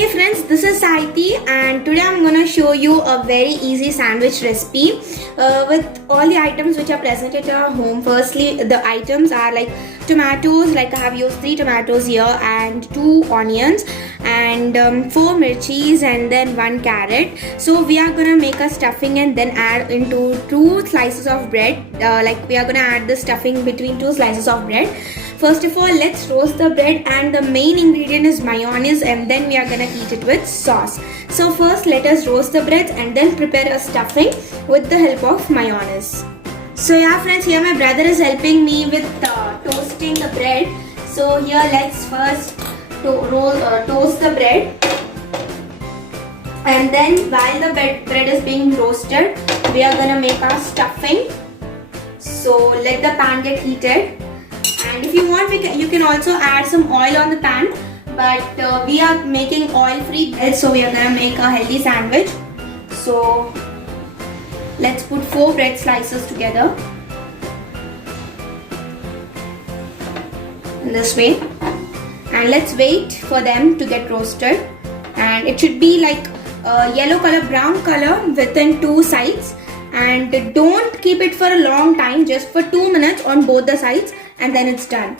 Hey friends, this is Sahithi and today I'm going to show you a very easy sandwich recipe with all the items which are present at our home. Firstly, the items are like tomatoes, like I have used 3 tomatoes here and 2 onions and 4 mirchis and then 1 carrot. So we are going to make a stuffing and then add into 2 slices of bread. Like we are going to add the stuffing between 2 slices of bread. First of all, let's roast the bread and the main ingredient is mayonnaise and then we are gonna eat it with sauce. So first let us roast the bread and then prepare a stuffing with the help of mayonnaise. So yeah friends, here my brother is helping me with toasting the bread. So here let's first toast the bread. And then while the bread is being roasted, we are gonna make our stuffing. So let the pan get heated. And if you want, you can also add some oil on the pan, but we are making oil-free bread, so we are gonna make a healthy sandwich. So let's put 4 bread slices together in this way, and let's wait for them to get roasted. And it should be like yellow color, brown color within 2 sides. And don't keep it for a long time, just for 2 minutes on both the sides, and then it's done.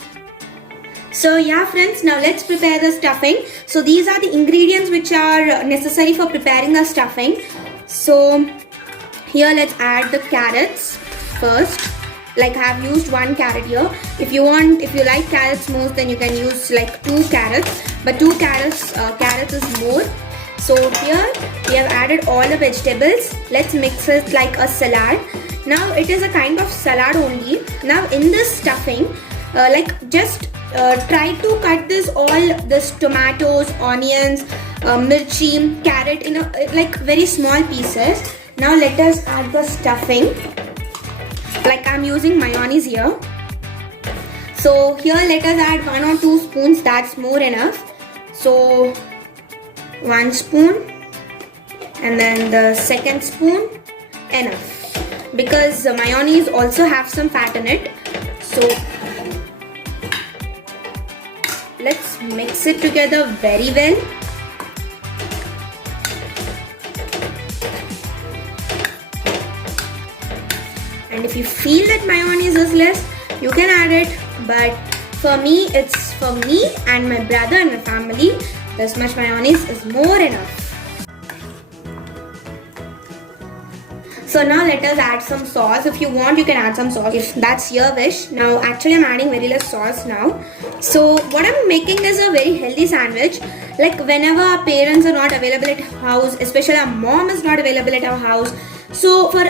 So yeah friends, now let's prepare the stuffing. So these are the ingredients which are necessary for preparing the stuffing. So here let's add the carrots first. Like I have used 1 carrot here. If you like carrots most, then you can use like 2 carrots, but 2 carrots is more. So here we have added all the vegetables. Let's mix it like a salad. Now it is a kind of salad only. Now in this stuffing, try to cut this tomatoes, onions, mirchi, carrot in like very small pieces. Now let us add the stuffing. Like I'm using mayonnaise here. So here let us add 1 or 2 spoons. That's more enough. So 1 spoon and then the second spoon enough, because the mayonnaise also have some fat in it. So let's mix it together very well. And if you feel that mayonnaise is less, you can add it, but for me, it's for me and my brother and my family. This much mayonnaise is more enough. So now let us add some sauce. If you want, you can add some sauce if that's your wish. Now actually I'm adding very less sauce now. So what I'm making is a very healthy sandwich. Like whenever our parents are not available at house, especially our mom is not available at our house, so for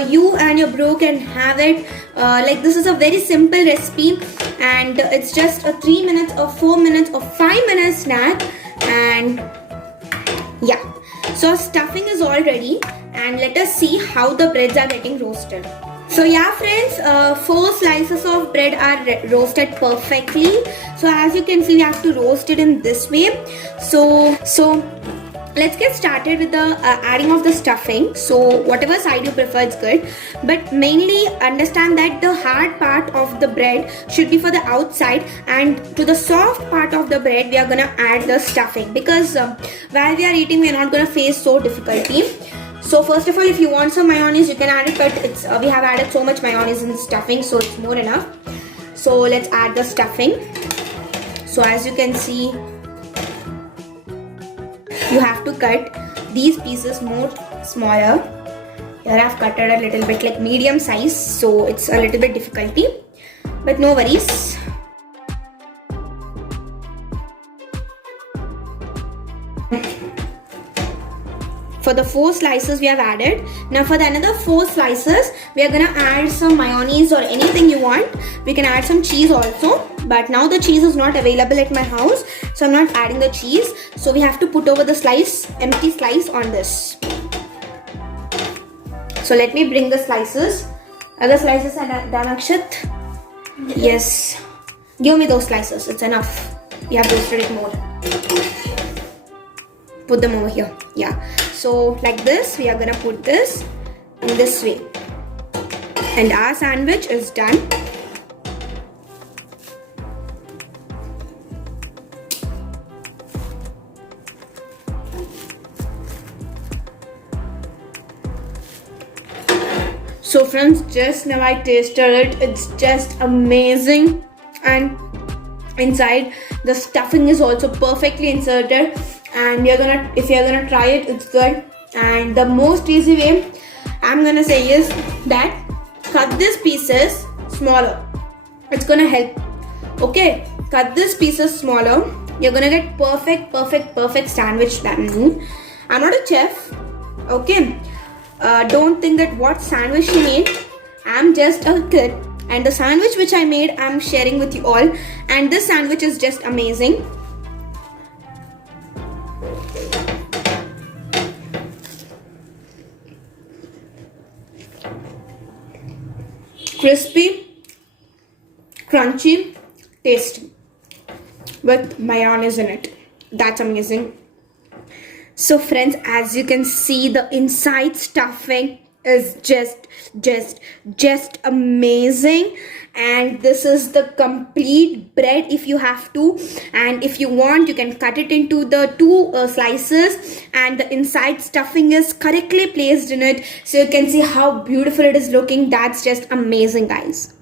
you and your bro can have it. Like this is a very simple recipe and it's just a 3 minutes or 4 minutes or 5 minutes snack. And yeah, so stuffing is all ready and let us see how the breads are getting roasted. So yeah friends, 4 slices of bread are roasted perfectly. So as you can see, we have to roast it in this way. So let's get started with the adding of the stuffing. So whatever side you prefer is good, but mainly understand that the hard part of the bread should be for the outside, and to the soft part of the bread we are gonna add the stuffing, because while we are eating we are not gonna face so difficulty. So first of all, if you want some mayonnaise you can add it, but it's we have added so much mayonnaise in the stuffing, so it's more enough. So let's add the stuffing. So as you can see, you have to cut these pieces more smaller. Here I've cut it a little bit like medium size, so it's a little bit difficulty, but no worries. For the 4 slices we have added. Now for the another 4 slices, we are gonna add some mayonnaise or anything you want. We can add some cheese also, but now the cheese is not available at my house, so I'm not adding the cheese. So we have to put over the empty slice on this. So let me bring the slices. Other slices are done, Akshat? Yes. Give me those slices, it's enough. We have roasted it more. Put them over here. Yeah. So like this, we are gonna put this in this way. And our sandwich is done. So friends, just now I tasted it. It's just amazing, and inside the stuffing is also perfectly inserted, and if you're gonna try it, it's good. And the most easy way I'm gonna say is that cut these pieces smaller. It's gonna help. Okay, cut these pieces smaller. You're gonna get perfect sandwich done. I'm not a chef. Okay, don't think that what sandwich you made. I'm just a kid, and the sandwich which I made, I'm sharing with you all. And this sandwich is just amazing. Crispy, crunchy, tasty, with mayonnaise in it. That's amazing. So friends, as you can see, the inside stuffing is just amazing. And this is the complete bread if you have to, and if you want you can cut it into the two slices, and the inside stuffing is correctly placed in it, so you can see how beautiful it is looking. That's just amazing, guys.